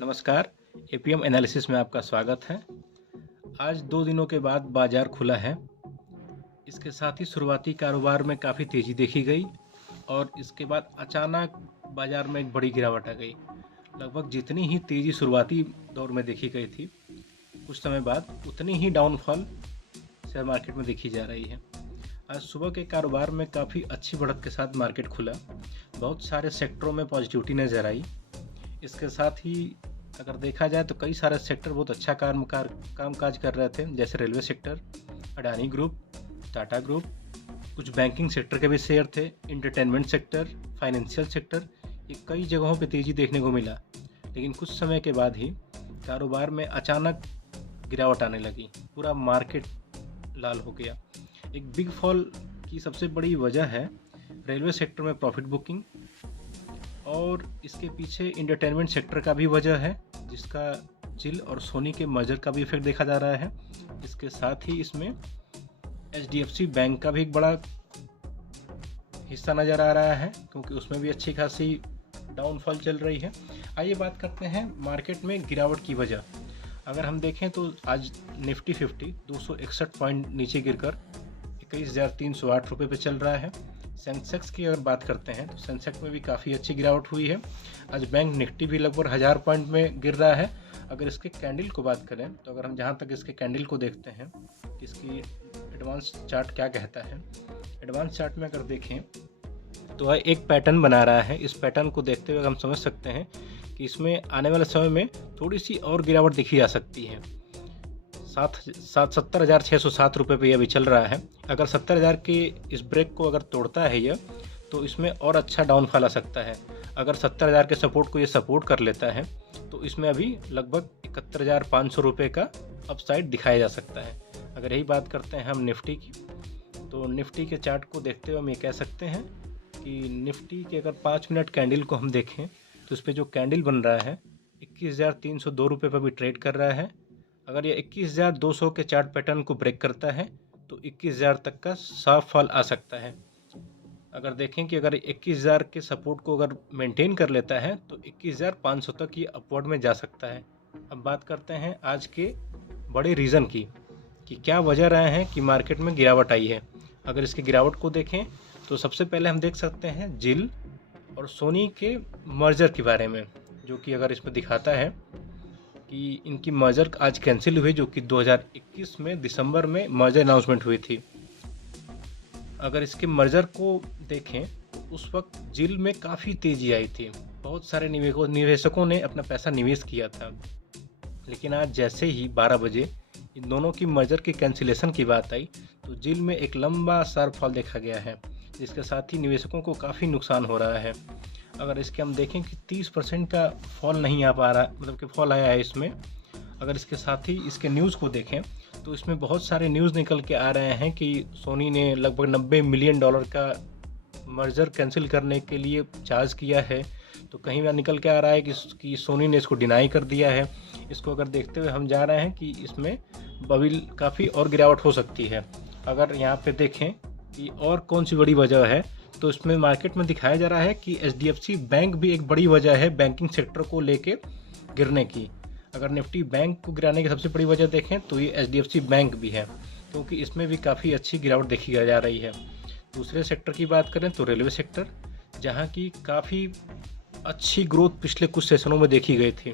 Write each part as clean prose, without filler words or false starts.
नमस्कार, APM analysis में आपका स्वागत है। आज 2 दिनों के बाद बाज़ार खुला है। इसके साथ ही शुरुआती कारोबार में काफ़ी तेज़ी देखी गई और इसके बाद अचानक बाज़ार में एक बड़ी गिरावट आ गई। लगभग जितनी ही तेज़ी शुरुआती दौर में देखी गई थी, कुछ समय बाद उतनी ही डाउनफॉल शेयर मार्केट में देखी जा रही है। आज सुबह के कारोबार में काफ़ी अच्छी बढ़त के साथ मार्केट खुला। बहुत सारे सेक्टरों में पॉजिटिविटी नज़र आई। इसके साथ ही अगर देखा जाए तो कई सारे सेक्टर बहुत अच्छा कामकाज कर रहे थे, जैसे railway sector, Adani group, Tata group. कुछ बैंकिंग सेक्टर के भी शेयर थे, एंटरटेनमेंट सेक्टर, फाइनेंशियल सेक्टर। ये कई जगहों पे तेज़ी देखने को मिला, लेकिन कुछ समय के बाद ही कारोबार में अचानक गिरावट आने लगी। पूरा मार्केट लाल हो गया। एक बिग फॉल की सबसे बड़ी वजह है रेलवे सेक्टर में प्रॉफिट बुकिंग, और इसके पीछे एंटरटेनमेंट सेक्टर का भी वजह है, जिसका जिल और सोनी के मर्जर का भी इफेक्ट देखा जा रहा है। इसके साथ ही इसमें एचडीएफसी बैंक का भी एक बड़ा हिस्सा नज़र आ रहा है, क्योंक61 उसमें भी अच्छी खासी डाउनफॉल चल रही है। आइए बात करते हैं मार्केट में गिरावट की वजह। अगर हम देखें तो आज निफ्टी 50 261 पॉइंट नीचे गिरकर 21,308 रुपये पे चल रहा है। सेंसेक्स की अगर बात करते हैं तो सेंसेक्स में भी काफ़ी अच्छी गिरावट हुई है। आज बैंक निफ्टी भी लगभग 1000 पॉइंट में गिर रहा है। अगर इसके कैंडल को बात करें तो अगर हम जहां तक इसके कैंडल को देखते हैं, इसकी एडवांस चार्ट क्या कहता है, एडवांस चार्ट में अगर देखें तो एक पैटर्न बना रहा है। इस पैटर्न को देखते हुए हम समझ सकते हैं कि इसमें आने वाले समय में थोड़ी सी और गिरावट देखी जा सकती है। 70,607 रुपये पे यह भी चल रहा है। अगर 70,000 के इस ब्रेक को अगर तोड़ता है यह, तो इसमें और अच्छा डाउनफॉल आ सकता है। अगर 70,000 के सपोर्ट को ये सपोर्ट कर लेता है तो इसमें अभी लगभग 71,500 रुपये का अपसाइड दिखाया जा सकता है। अगर यही बात करते हैं हम निफ्टी की, तो निफ्टी के चार्ट को देखते हुए हम ये कह सकते हैं कि निफ्टी के अगर 5 मिनट कैंडल को हम देखें तो इस पर जो कैंडल बन रहा है 21,302 रुपये पर भी ट्रेड कर रहा है। अगर ये 21,200 के चार्ट पैटर्न को ब्रेक करता है तो 21,000 तक का साफ फॉल आ सकता है। अगर देखें कि अगर 21,000 के सपोर्ट को अगर मेंटेन कर लेता है तो 21,500 तक ये अपवर्ड में जा सकता है। अब बात करते हैं आज के बड़े रीज़न की, कि क्या वजह रहे हैं कि मार्केट में गिरावट आई है। अगर इसकी गिरावट को देखें तो सबसे पहले हम देख सकते हैं जिल और सोनी के मर्जर के बारे में, जो कि अगर इसमें दिखाता है कि इनकी मर्जर आज कैंसिल हुई, जो कि 2021 में दिसंबर में मर्जर अनाउंसमेंट हुई थी। अगर इसके मर्जर को देखें तो उस वक्त जिल में काफ़ी तेज़ी आई थी। बहुत सारे निवेशकों ने अपना पैसा निवेश किया था, लेकिन आज जैसे ही 12 बजे इन दोनों की मर्जर की कैंसिलेशन की बात आई तो जिल में एक लंबा शार्प फॉल देखा गया है, जिसके साथ ही निवेशकों को काफ़ी नुकसान हो रहा है। अगर इसके हम देखें कि 30% का फॉल नहीं आ पा रहा, मतलब कि फॉल आया है इसमें। अगर इसके साथ ही इसके न्यूज़ को देखें तो इसमें बहुत सारे न्यूज़ निकल के आ रहे हैं कि सोनी ने लगभग $90 मिलियन का मर्जर कैंसिल करने के लिए चार्ज किया है। तो कहीं ना निकल के आ रहा है कि सोनी ने इसको डिनाई कर दिया है। इसको अगर देखते हुए हम जा रहे हैं कि इसमें बबिल काफ़ी और गिरावट हो सकती है। अगर यहाँ पे देखें कि और कौन सी बड़ी वजह है, तो इसमें मार्केट में दिखाया जा रहा है कि एचडीएफसी बैंक भी एक बड़ी वजह है बैंकिंग सेक्टर को लेके गिरने की। अगर निफ्टी बैंक को गिराने की सबसे बड़ी वजह देखें तो ये एचडीएफसी बैंक भी है, क्योंकि इसमें भी काफ़ी अच्छी गिरावट देखी जा रही है। दूसरे सेक्टर की बात करें तो रेलवे सेक्टर, जहाँ की काफ़ी अच्छी ग्रोथ पिछले कुछ सेशनों में देखी गई थी।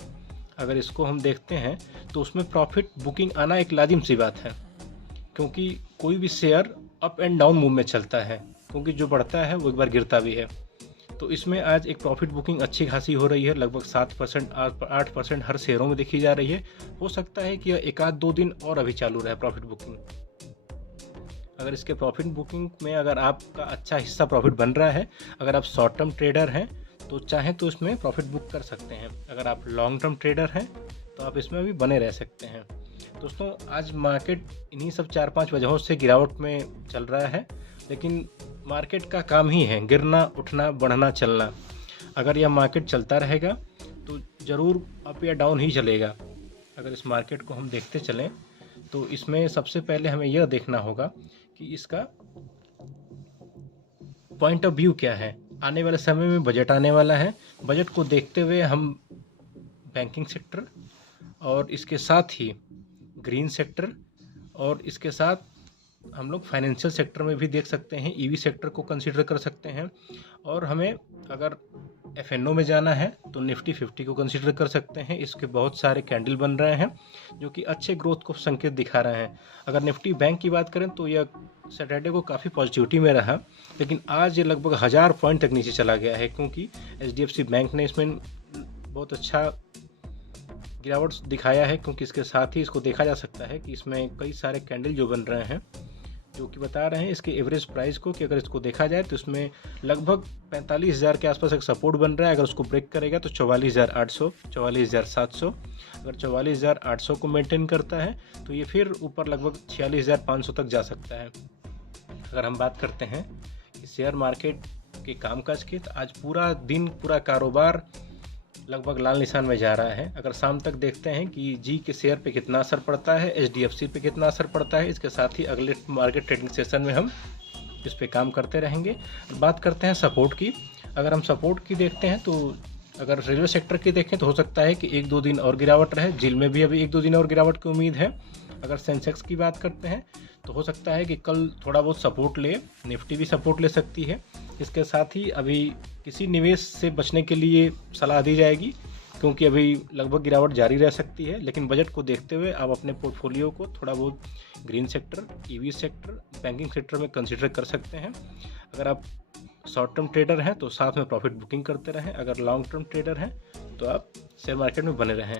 अगर इसको हम देखते हैं तो उसमें प्रॉफिट बुकिंग आना एक लाजिम सी बात है, क्योंकि कोई भी share up and down move में चलता है, क्योंकि जो बढ़ता है वो एक बार गिरता भी है। तो इसमें आज एक प्रॉफिट बुकिंग अच्छी खासी हो रही है, लगभग 7% 8% हर शेयरों में देखी जा रही है। हो सकता है कि एक आध 2 दिन और अभी चालू रहे प्रॉफिट बुकिंग। अगर इसके प्रॉफिट बुकिंग में अगर आपका अच्छा हिस्सा प्रॉफिट बन रहा है, अगर आप शॉर्ट टर्म ट्रेडर हैं तो चाहें तो इसमें प्रॉफिट बुक कर सकते हैं। अगर आप लॉन्ग टर्म ट्रेडर हैं तो आप इसमें भी बने रह सकते हैं। दोस्तों, आज मार्केट इन्हीं सब 4-5 वजहों से गिरावट में चल रहा है, लेकिन मार्केट का काम ही है गिरना, उठना, बढ़ना, चलना। अगर यह मार्केट चलता रहेगा तो ज़रूर अप या डाउन ही चलेगा। अगर इस मार्केट को हम देखते चलें तो इसमें सबसे पहले हमें यह देखना होगा कि इसका पॉइंट ऑफ व्यू क्या है। आने वाले समय में बजट आने वाला है। बजट को देखते हुए हम बैंकिंग सेक्टर और इसके साथ ही ग्रीन सेक्टर और इसके साथ हम लोग फाइनेंशियल सेक्टर में भी देख सकते हैं, ईवी सेक्टर को कंसीडर कर सकते हैं। और हमें अगर एफएनओ में जाना है तो निफ्टी 50 को कंसीडर कर सकते हैं। इसके बहुत सारे कैंडल बन रहे हैं जो कि अच्छे ग्रोथ को संकेत दिखा रहे हैं। अगर निफ्टी बैंक की बात करें तो यह सैटरडे को काफ़ी पॉजिटिविटी में रहा, लेकिन आज ये लगभग 1000 पॉइंट तक नीचे चला गया है, क्योंकि एचडीएफसी बैंक ने इसमें बहुत अच्छा गिरावट दिखाया है। क्योंकि इसके साथ ही इसको देखा जा सकता है कि इसमें कई सारे कैंडल जो बन रहे हैं जो कि बता रहे हैं इसके एवरेज प्राइस को, कि अगर इसको देखा जाए तो इसमें लगभग 45,000 के आसपास एक सपोर्ट बन रहा है। अगर उसको ब्रेक करेगा तो 44,800, 44,700, अगर 44,800 को मेंटेन करता है तो ये फिर ऊपर लगभग 46,500 तक जा सकता है। अगर हम बात करते हैं कि शेयर मार्केट के कामकाज की, तो आज पूरा दिन पूरा कारोबार लगभग लाल निशान में जा रहा है। अगर शाम तक देखते हैं कि जी के शेयर पे कितना असर पड़ता है, एचडीएफसी पे कितना असर पड़ता है, इसके साथ ही अगले मार्केट ट्रेडिंग सेशन में हम इस पे काम करते रहेंगे। बात करते हैं सपोर्ट की। अगर हम सपोर्ट की देखते हैं तो अगर रेलवे सेक्टर की देखें तो हो सकता है कि 1-2 दिन और गिरावट रहे। जिल में भी अभी 1-2 दिन और गिरावट की उम्मीद है। अगर सेंसेक्स की बात करते हैं तो हो सकता है कि कल थोड़ा बहुत सपोर्ट ले, निफ्टी भी सपोर्ट ले सकती है। इसके साथ ही अभी किसी निवेश से बचने के लिए सलाह दी जाएगी, क्योंकि अभी लगभग गिरावट जारी रह सकती है। लेकिन बजट को देखते हुए आप अपने पोर्टफोलियो को थोड़ा बहुत green sector, EV sector, banking sector में कंसिडर कर सकते हैं। अगर आप शॉर्ट टर्म ट्रेडर हैं तो साथ में प्रॉफिट बुकिंग करते रहें। अगर लॉन्ग टर्म ट्रेडर हैं तो आप शेयर मार्केट में बने रहें।